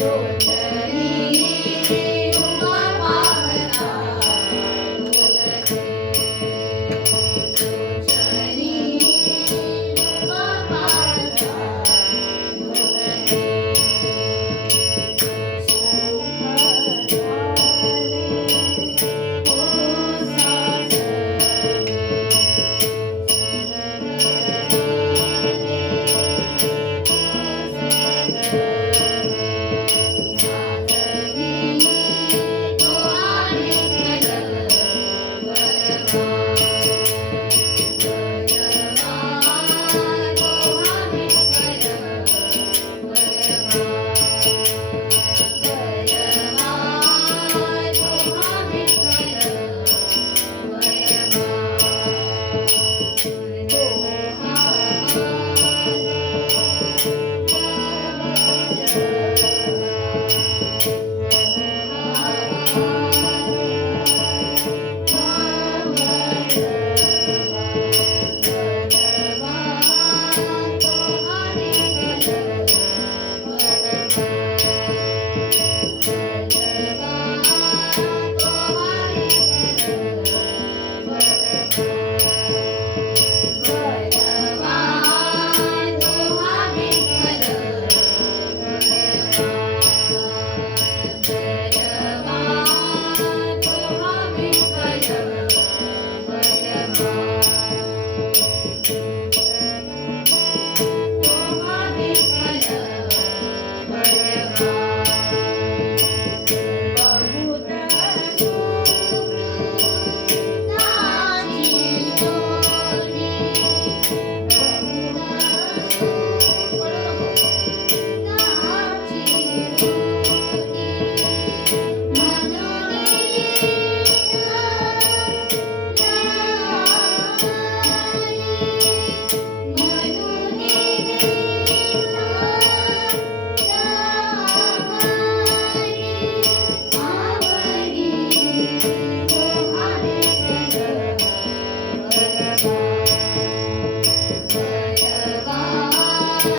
Joe.